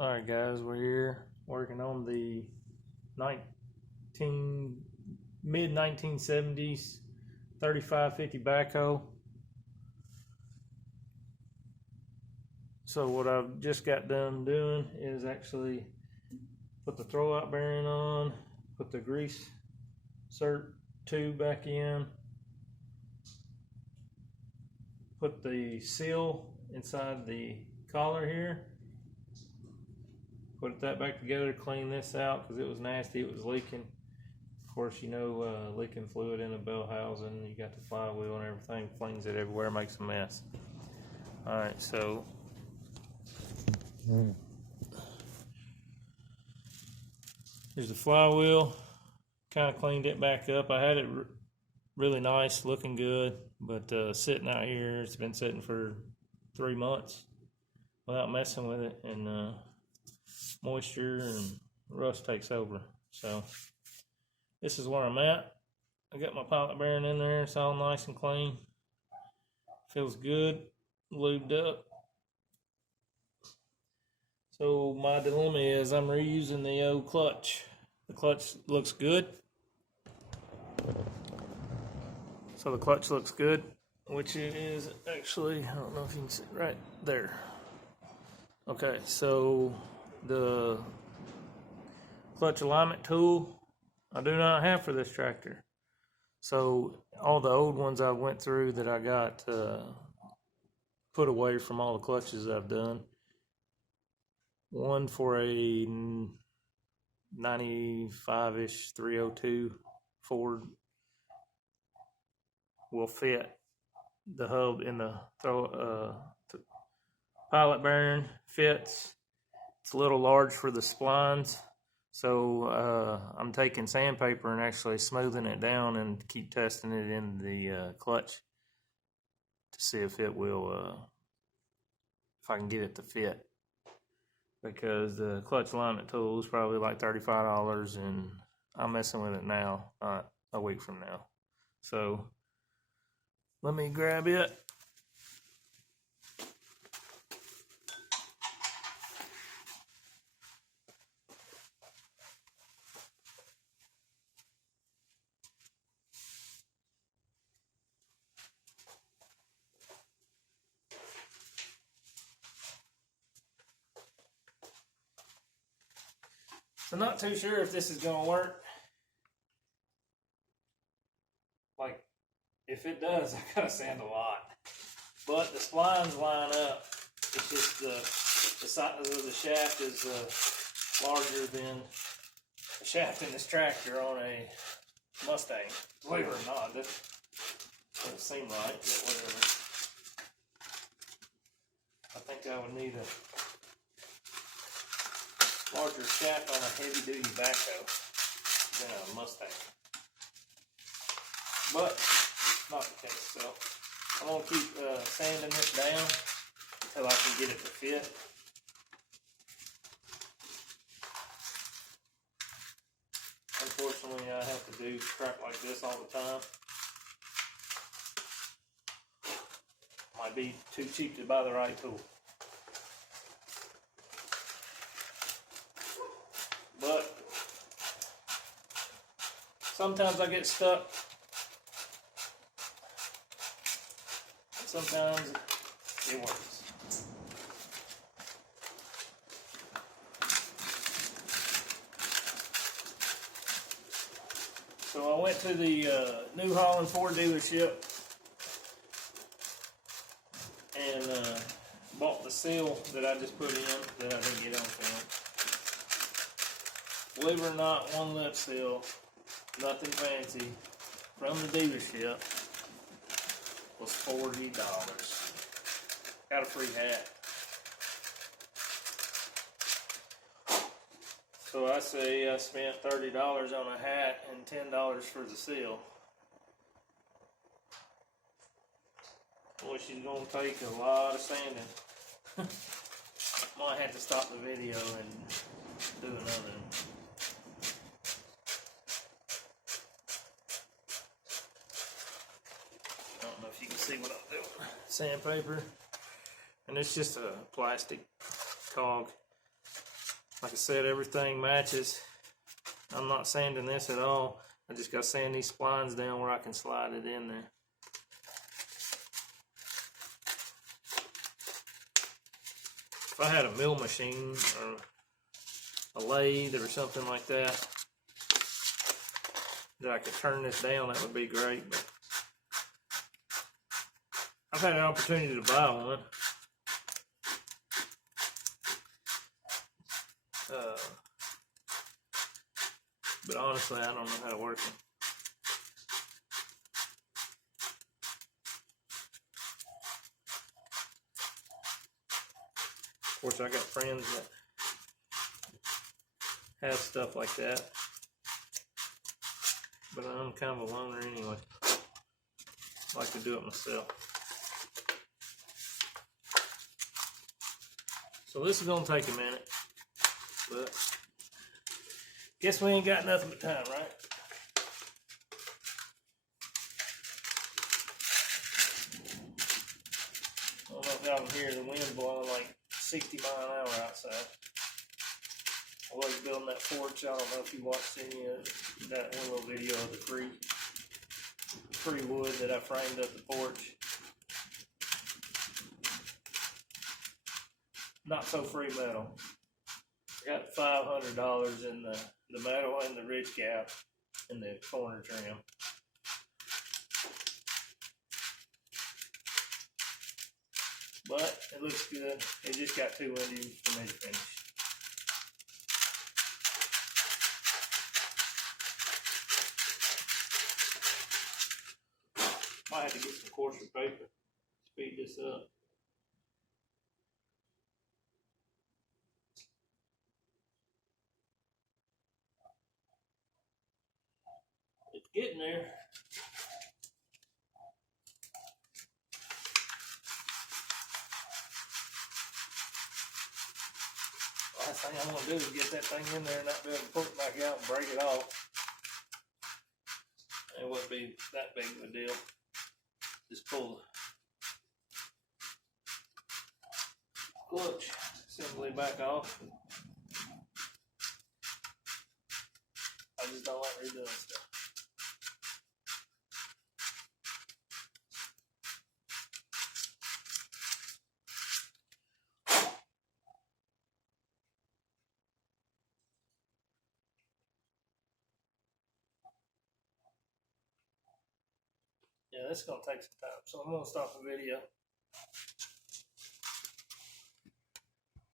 Alright guys, we're here working on the mid 1970s 3550 backhoe. So what I've just got done doing is actually put the throwout bearing on, put the grease insert tube back in, put the seal inside the collar here, put that back together, clean this out because it was nasty, it was leaking. Of course, you know, leaking fluid in a bell housing, you got the flywheel and everything, flings it everywhere, makes a mess. Alright, so here's the flywheel. Kind of cleaned it back up. I had it really nice, looking good, but sitting out here, it's been sitting for 3 months without messing with it, and moisture and rust takes over. So this is where I'm at. I got my pilot bearing in there. It's all nice and clean. Feels good, lubed up. So my dilemma is I'm reusing the old clutch. The clutch looks good. So the clutch looks good, which it is actually, I don't know if you can see right there. Okay, so the clutch alignment tool I do not have for this tractor. So all the old ones I went through that I got put away from all the clutches I've done. One for a 95-ish 302 Ford will fit the hub in the pilot bearing, fits. It's a little large for the splines, so I'm taking sandpaper and actually smoothing it down and keep testing it in the clutch to see if it will, if I can get it to fit. Because the clutch alignment tool is probably like $35, and I'm messing with it now, not a week from now. So let me grab it. So not too sure if this is going to work. Like, if it does, I gotta sand a lot. But the splines line up. It's just the size of the shaft is larger than the shaft in this tractor on a Mustang. Believe it or not, that doesn't seem right, but whatever. I think I would need a larger shaft on a heavy-duty backhoe than a Mustang. But not the case, so I'm going to keep sanding this down until I can get it to fit. Unfortunately, I have to do crap like this all the time. Might be too cheap to buy the right tool. But sometimes I get stuck. Sometimes it works. So I went to the New Holland Ford dealership and bought the seal that I just put in that I didn't get on film. Believe it or not, one lip seal, nothing fancy, from the dealership was $40. Got a free hat. So I say I spent $30 on a hat and $10 for the seal. Boy, she's gonna take a lot of sanding. Might have to stop the video and do another. I don't know if you can see what I'm doing. Sandpaper, and it's just a plastic cog. Like I said, everything matches. I'm not sanding this at all. I just got to sand these splines down where I can slide it in there. If I had a mill machine or a lathe or something like that, that I could turn this down, that would be great. But I've had an opportunity to buy one. But honestly, I don't know how to work it. Of course, I got friends that have stuff like that, but I'm kind of a loner anyway. I like to do it myself. So this is gonna take a minute, but guess we ain't got nothing but time, right? I don't know if y'all can hear the wind blowing like 60 miles an hour outside. I was building that porch. I don't know if you watched any of that one little video of the free wood that I framed up the porch. Not so free metal. I got $500 in the metal and the ridge cap and the corner trim. But it looks good. It just got too windy for me to finish. Might have to get some coarser paper. Speed this up. It's getting there. Last thing I want to do is get that thing in there and not be able to pull it back out and break it off. It wouldn't be that big of a deal. Just pull the clutch assembly back off. I just don't like redoing stuff. Yeah, this is going to take some time, so I'm going to stop the video.